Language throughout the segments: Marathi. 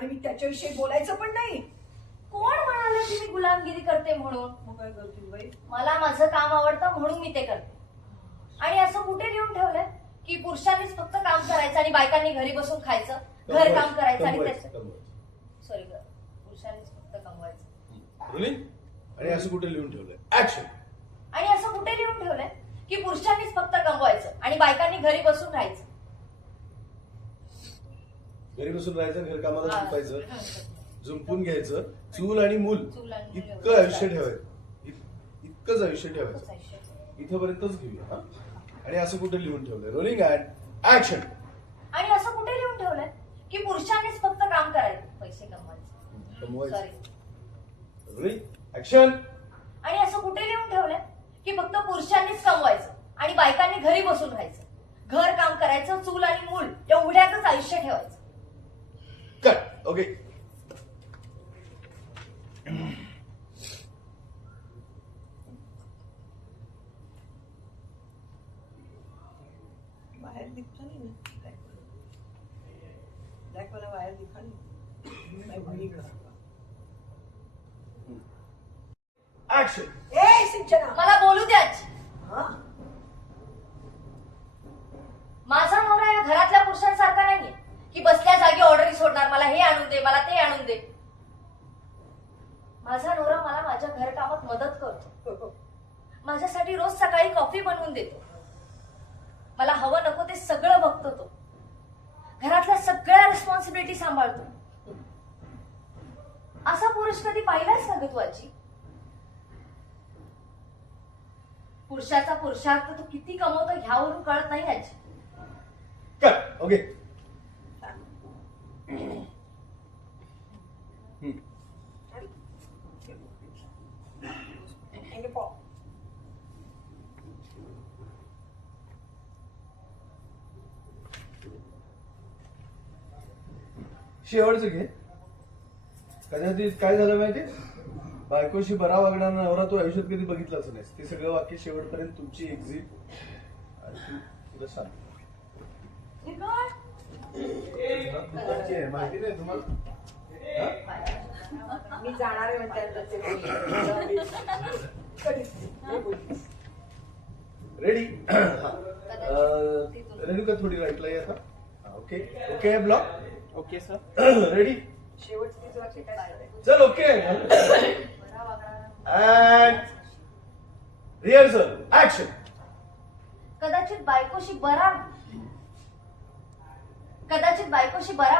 आणि मी त्याच्याविषयी बोलायचं पण नाही. कोण म्हणाले की मी गुलामगिरी करते म्हणून? मग काय करतील बाई? मला माझं काम आवडतं म्हणून मी ते करते. आणि असं कुठे लिहून ठेवलंय की पुरुषांनीच फक्त काम करायचं आणि बायकांनी घरी बसून खायचं, घर काम करायचं आणि त्याचं सॉरी पुरुषांनीच फक्त कमवायचं. आणि असं कुठे लिहून ठेवलंय? ऍक्शन. आणि असं कुठे लिहून ठेवलंय की पुरुषांनीच फक्त कमवायचं आणि बायकांनी घरी बसून राहायचं. घरी बसून राहायचं, घर कामाला झुंपायचं, झुंपून घ्यायचं, चूल आणि मूल इतकं आयुष्य ठेवायचं, इतकंच आयुष्य ठेवायचं. इथपर्यंतच घेऊया. हा आणि असं कुठे लिहून ठेवलंय? Rolling and action. आणि असं कुठे लिहून ठेवलंय की पुरुषांनीच फक्त काम करायचं, पैसे कमवायचे. Sorry rolling action. आणि असं कुठे लिहून ठेवलंय की फक्त पुरुषांनीच कमवायचं आणि बायकांनी घरी बसून राहायचं, घर काम करायचं, चूल आणि मूल एवढ्यातच आयुष्य ठेवायचं. कट. ओके. बाहेर दिखता नाही ना ब्लॅक मला बाहेर दिखा नाही. ऍक्शन. ए सिंचना, मला बोलू द्याच. हा? माझा नवरा या घरातल्या पुरुषांसारखा नाहीये की बसल्या जागी ऑर्डरी सोडणार, मला हे आणून दे, मला ते आणून दे. माझा नवरा मला माझ्या घर कामात मदत करतो, माझ्यासाठी रोज सकाळी कॉफी बनवून देतो, मला हवं नको ते सगळं बघतो, तो घरातल्या सगळ्या रिस्पॉन्सिबिलिटी सांभाळतो. असा पुरुष कधी पाहिलाच ना ग तू आजी? पुरुषाचा पुरुषार्थ तो किती कमवतो ह्यावरून कळत नाही आजी. कट. ओके. शेवटचं घे. कदाचित काय झालं माहिती, बायकोशी बरा वागणारा नवरा तू आयुष्यात कधी बघितलाच नाहीस. ते सगळं वाक्य शेवटपर्यंत तुमची एक्झिट आणि तू तुला सांग. माहिती नाही तुम्हाला? मी जाणार आहे म्हणतात. रेडी? रेडी का? थोडी राईटला ये आता. Okay. Okay block. Okay sir. Ready? शेवटची वाक्य काय? चल ओके. And rehearsal action. कदाचित बायकोशी बरा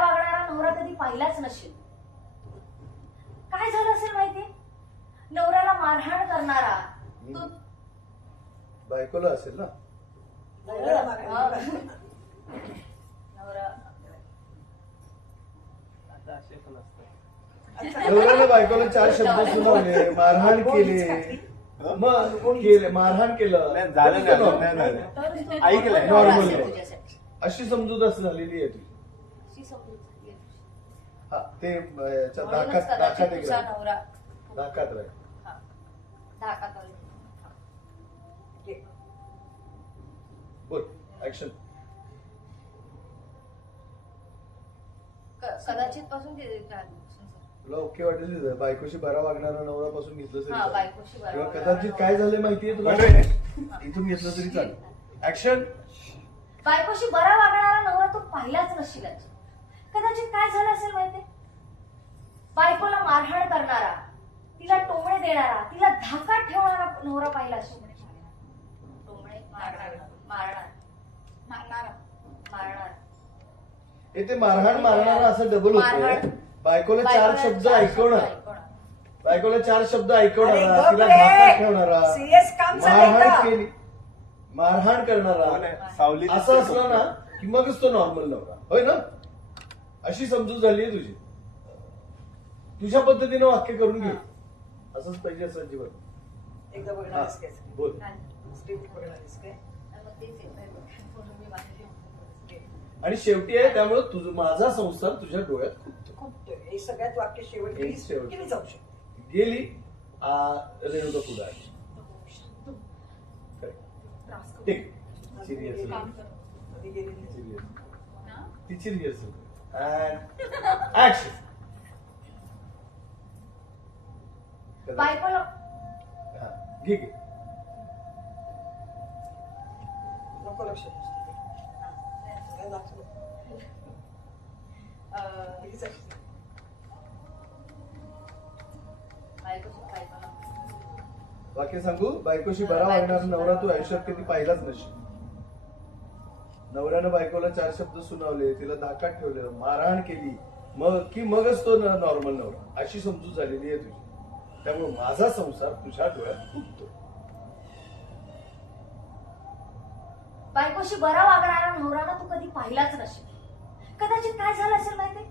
वागणारा नवरा कधी पाहिलाच नसेल. काय झालं असेल माहितीये? नवऱ्याला मारहाण करणारा तो बायकोला असेल ना? नवरा आता असे पण असतं. नवऱ्याने बायकोला 4 शब्द सुनावले, मारहाण केले, मग केले, मारहाण केलं, नाही, झालं नाही, नाही झालं. ऐकलंय. नॉर्मल तुझ्यासाठी अशी समजूत असं झालेली आहे तुझी. अशी समजूत झाली आहे तुझी. हा ते याच्या म्हणूनच दाखात कदाचित एक तुझा राहील. नवरा दाखात राहील. हा, धाकात राहील. बोल ऍक्शन. कदाचित पासून तुला ओके वाटेल? बायकोशी बरा वागणारा नवरापासून घेतलं तरी हा, चालेल. बायकोशी बरा किंवा वागणारा कदाचित काय झालं माहितीये तुला? इथून घेतलं तरी चालेल. ऍक्शन. बायकोशी बरा वागणारा नवरा तो पाहिलाच नसशील आजी. कदाचित काय झालं असेल माहितीये? बायकोला मारहाण करणारा, तिला टोमणे देणारा, तिला धाकात ठेवणारा नवरा पाहिला असेल. टोमणे मारणार. ते मारहाण मारणारा असं डबल होतं. बायकोला 4 शब्द ऐकवणार, बायकोला 4 शब्द ऐकवणारा, तिला धाकात ठेवणारा, सिरियस काम मारहाण केली, मारहाण करणारा सावली असं असलं ना की मगच तो नॉर्मल नवरा होय ना? अशी समजूत झाली आहे तुझी. तुझ्या पद्धतीने वाक्य करून घे. असंच पाहिजे असं जीवन. एकदा बघणारच काय? बोल. स्क्रिप्ट बघणारच काय? आणि शेवटी आहे त्यामुळे तुझं माझा संसार तुझ्या डोळ्यात खुपतो. खूप हे सगळ्यात वाक्य शेवट हे शेवट. केली जाऊ शकते. गेली रेणुका पुढे आली. ठीक. सिरियस कधी गेली नाही. सिरियस तिची रिहर्सल अँड ऍक्शन. बायकोला हा, घे घे. नको लक्ष देऊ. काय दाखवू? लगेच आहे. वाक्य सांगू, बायकोशी बरा वागणार नवरा तू आयुष्यात कधी पाहिलाच नशील. नवऱ्यानं बायकोला 4 शब्द सुनावले, तिला धाकात ठेवलं, मारहाण केली, मगच तो नॉर्मल नवरा, अशी समजूत झालेली आहे तुझी. त्यामुळे माझा संसार तुझ्या डोळ्यात फुटतो. बायकोशी बरा वागणारा नवरा तू कधी पाहिलाच नसेल. कदाचित काय झालं असेल माहिती,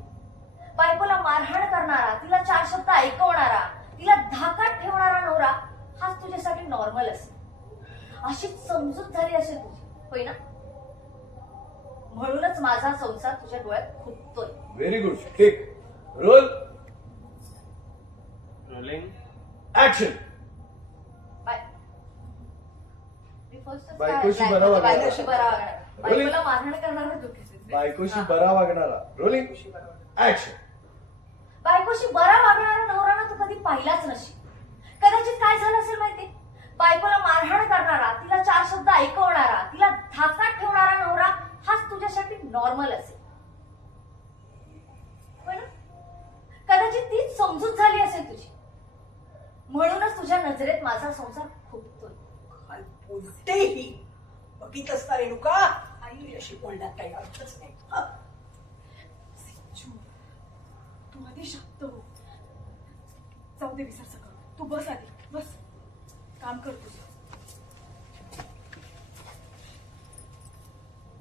बायकोला मारहाण करणारा, तिला 4 शब्द ऐकवणारा, तिला धाकात ठेवणारा नवरा हाच तुझ्यासाठी नॉर्मल असेल. अशीच समजूत झाली असेल तुझी, होय ना? म्हणूनच माझा संसार तुझ्या डोळ्यात फुटतोय. Very good. ठीक. रोल. रोलिंग. ऍक्शन. बायकोशी बरा वागणारा. बायकोशी बरा वागणारा, बायकोला मारहाण करणारा दुखीचे. बायकोशी बरा वागणारा. रोलिंग. ऍक्शन. बायकोशी बरा वागणारा नवरा तू कधी पाहिलाच नशील. कदाचित काय झालं असेल माहिती, बायकोला मारहाण करणारा, तिला 4 शब्द ऐकवणारा, तिला धाकात ठेवणारा नवरा हाच तुझ्यासाठी नॉर्मल असेल, होय ना? कदाचित तीच समजूत झाली असेल तुझी, म्हणूनच तुझ्या नजरेत माझा संसार फुटतोय. काय बोलतेही बघित असता रेणुका, आई अशी बोलण्यात काही अर्थच नाही. हा. सिंचू, तू आधी शांत हो. जाऊ दे, विसर सगळं. तू बस आधी, बस. काम कर तुझं.